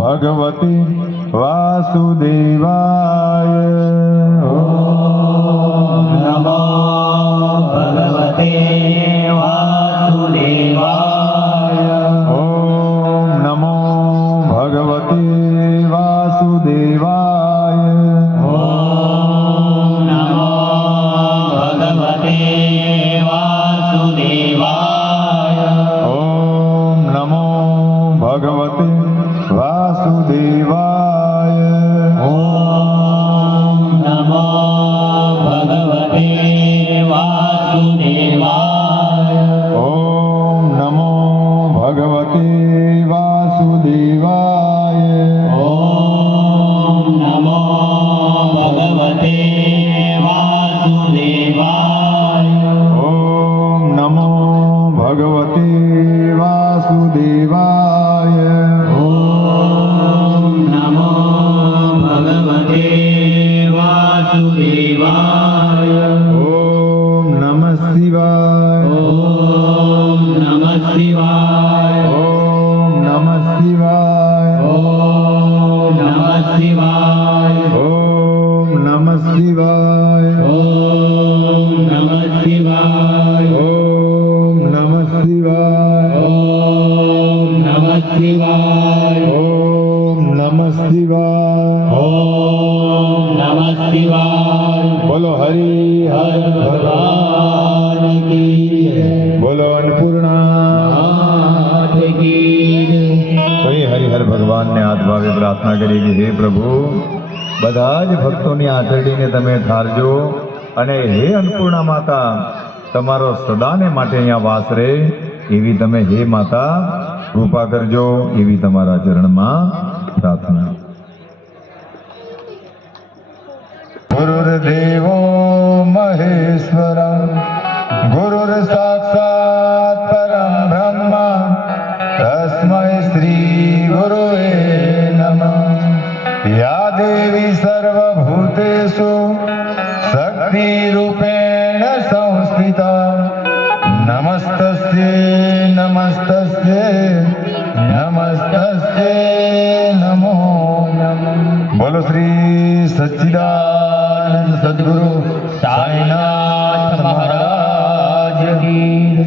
ભગવતે વાસુદેવાય. ઓમ નમો ભગવતે વાસુદેવાય. ઓમ નમો ભગવતે વાસુદેવાય. ઓમ નમો ભગવતે વાસુદેવાય. ઓમ નમો ભગવતે વાસુદેવાય. ઓમ નમો ભગવતે વાસુદેવાય. ઓમ નમો ભગવતે વાસુદેવાય. ઓમ નમો ભગવતે વાસુદેવાય. ઓમ નમો ભગવતે વાસુદેવાય. ઓમ નમો ભગવતે વાસુદેવાય. ઓમ નમઃ શિવાય. ઓમ નમઃ શિવાય. ઓમ નમઃ શિવાય. ઓમ નમઃ શિવાય. ઓમ નમઃ શિવાય. ઓમ નમઃ શિવાય. ઓમ નમઃ શિવાય. ઓમ નમઃ શિવાય. ઓમ નમઃ શિવાય. ઓમ નમઃ શિવાય. બોલો હરિ હર ભગવાન. ભગવાન કી જય. બોલો અન્નપૂર્ણા. નાથ કી જય. તો એ હરિહર ભગવાનને હાથ ભાવે પ્રાર્થના કરી કે હે પ્રભુ, બધા જ ભક્તોની આંચરડીને તમે ઠારજો અને હે અન્નપૂર્ણા માતા, તમારો સદાને માટે અહીંયા વાસ રહે એવી તમે હે માતા કૃપા કરજો, એવી તમારા ચરણમાં પ્રાર્થના. ગુરુર્દેવો મહેશ્વર, ગુરુર સાક્ષાત પરમ બ્રહ્મ, તસ્મૈ શ્રી ગુરુવે નમઃ. યા દેવી સર્વભૂતેષુ શક્તિરૂપેણ સંસ્થિતા, નમસ્તસ્યૈ નમસ્તસ્યૈ નમસ્તસ્યૈ નમો નમઃ. બોલો શ્રી સચ્ચિદાનંદ સદ્ગુરુ સાઈનાથ મહારાજ કી જય.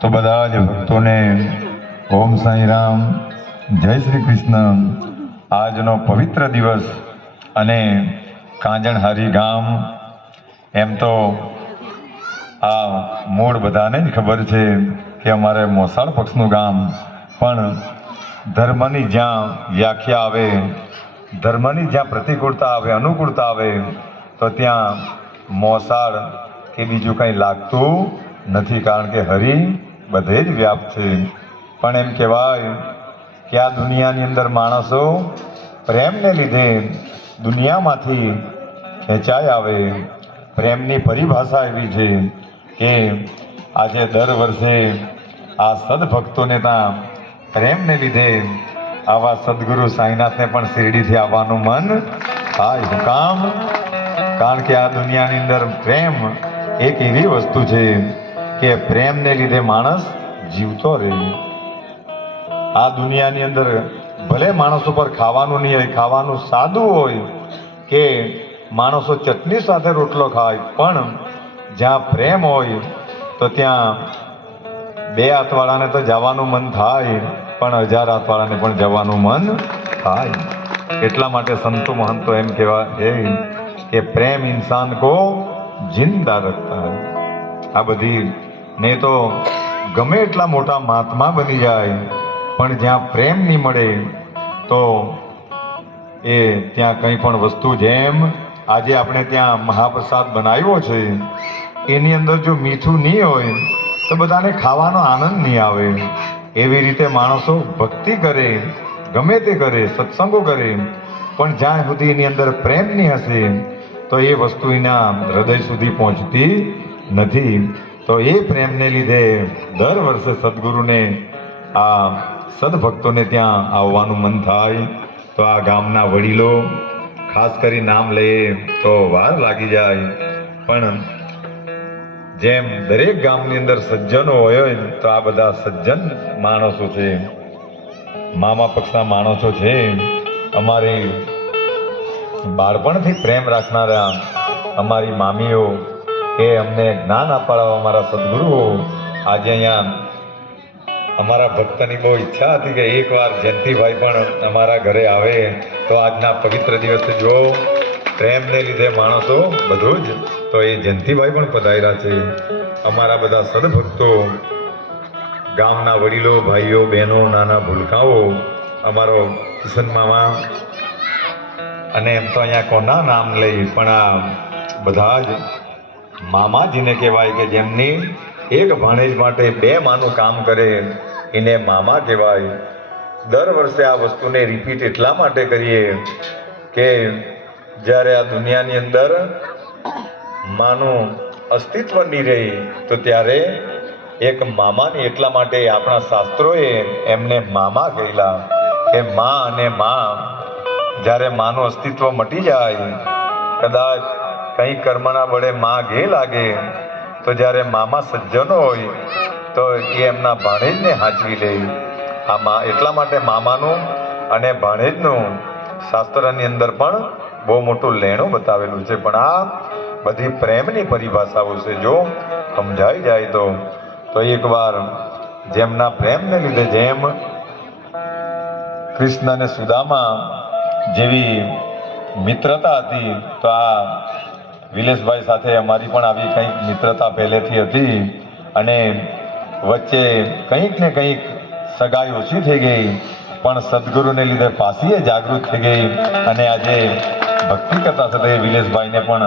તો બધા જ ભક્તોને ઓમ સાંઈ રામ, જય શ્રી કૃષ્ણ. આજનો પવિત્ર દિવસ અને કાંજણહારી ગામ, એમ તો આ મૂળ બધાને જ ખબર છે કે અમારે મોસાળ પક્ષનું ગામ, પણ ધર્મની જ્યાં વ્યાખ્યા આવે, ધર્મની જ્યાં પ્રતિકૂળતા આવે, અનુકૂળતા આવે, તો ત્યાં મોસાળ કે બીજું કંઈ લાગતું નથી, કારણ કે હરિ બધે જ વ્યાપ્ત છે. પણ એમ કહેવાય કે આ દુનિયાની અંદર માણસો પ્રેમને લીધે દુનિયામાંથી ખેંચાઈ આવે. પ્રેમની પરિભાષા એવી છે કે આજે દર વર્ષે આ સદભક્તોને ત્યાં પ્રેમને લીધે આવા સદગુરુ સાંઈનાથને પણ શિરડીથી આવવાનું મન થાય. શું કામ? કારણ કે આ દુનિયાની અંદર પ્રેમ એક એવી વસ્તુ છે કે પ્રેમને લીધે માણસ જીવતો રહે. આ દુનિયાની અંદર ભલે માણસો પર ખાવાનું નહીં હોય, ખાવાનું સાદું હોય, કે માણસો ચટણી સાથે રોટલો ખાય, પણ જ્યાં પ્રેમ હોય તો ત્યાં બે હાથવાળાને તો જવાનું મન થાય, પણ 1000 હાથવાળાને પણ જવાનું મન થાય. એટલા માટે સંતો મહંતો એમ કહેવાય કે પ્રેમ ઇન્સાન કો જિંદા રખતા હૈ. આ બધી ને તો ગમે એટલા મોટા મહાત્મા બની જાય, પણ જ્યાં પ્રેમ નહીં મળે તો એ ત્યાં કંઈ પણ વસ્તુ, જેમ આજે આપણે ત્યાં મહાપ્રસાદ બનાવ્યો છે, એની અંદર જો મીઠું નહીં હોય તો બધાને ખાવાનો આનંદ નહીં આવે. એવી રીતે માણસો ભક્તિ કરે, ગમે તે કરે, સત્સંગો કરે, પણ જ્યાં સુધી એની અંદર પ્રેમ નહીં હશે તો એ વસ્તુ એના હૃદય સુધી પહોંચતી નથી. તો એ પ્રેમને લીધે દર વર્ષે સદગુરુને આ સદભક્તોને ત્યાં આવવાનું મન થાય. તો આ ગામના વડીલો ખાસ કરી નામ લઈએ તો વાર લાગી જાય, પણ જેમ દરેક ગામની અંદર સજ્જનો હોય તો આ બધા સજ્જન માણસો છે. મામા પક્ષના માણસો છે, અમારી બાળપણથી પ્રેમ રાખનારા અમારી મામીઓ, કે અમને જ્ઞાન અપાડવા અમારા સદગુરુઓ, આજે અહીંયા અમારા ભક્તની બહુ ઈચ્છા હતી કે એકવાર જયંતિભાઈ પણ અમારા ઘરે આવે તો આજના પવિત્ર દિવસે જો પ્રેમને લીધે માણસો બધું જ, તો એ જયંતિભાઈ પણ પધાર્યા છે. અમારા બધા સદભક્તો, ગામના વડીલો, ભાઈઓ, બહેનો, નાના ભૂલકાઓ, અમારો કિશન મામા, અને એમ તો અહીંયા કોના નામ લઈ, પણ આ બધા જ મામાજીને કહેવાય કે જેમની એક ભાણેજ માટે બે માનું કામ કરે એને મામા કહેવાય. દર વર્ષે આ વસ્તુને રિપીટ એટલા માટે કરીએ કે જ્યારે આ દુનિયાની અંદર માનું અસ્તિત્વ નહીં રહી તો ત્યારે એક મામાની, એટલા માટે આપણા શાસ્ત્રોએ એમને મામા કહેલા કે મા અને મા, જ્યારે માનું અસ્તિત્વ મટી જાય, કદાચ કંઈ કર્મના બળે મા ગે લાગે, તો જ્યારે મામા સજ્જનો હોય તો એ એમના ભાણેજને હાંચવી લે. આ મા, એટલા માટે મામાનું અને ભાણેજનું શાસ્ત્રની અંદર પણ બહુ મોટું લેણું બતાવેલું છે. પણ આ બધી પ્રેમની પરિભાષાઓ છે, જો સમજાઈ જાય તો એકવાર જેમના પ્રેમને લીધે, જેમ કૃષ્ણ અને સુદામા જેવી મિત્રતા હતી, તો આ વિલેશભાઈ સાથે અમારી પણ આવી કંઈક મિત્રતા પહેલેથી હતી, અને વચ્ચે કંઈક ને કંઈક સગાઈ ઓછી થઈ ગઈ, પણ સદગુરુને લીધે પાછી એ જાગૃત થઈ ગઈ, અને આજે ભક્તિ કરતા સાથે વિલેશભાઈને પણ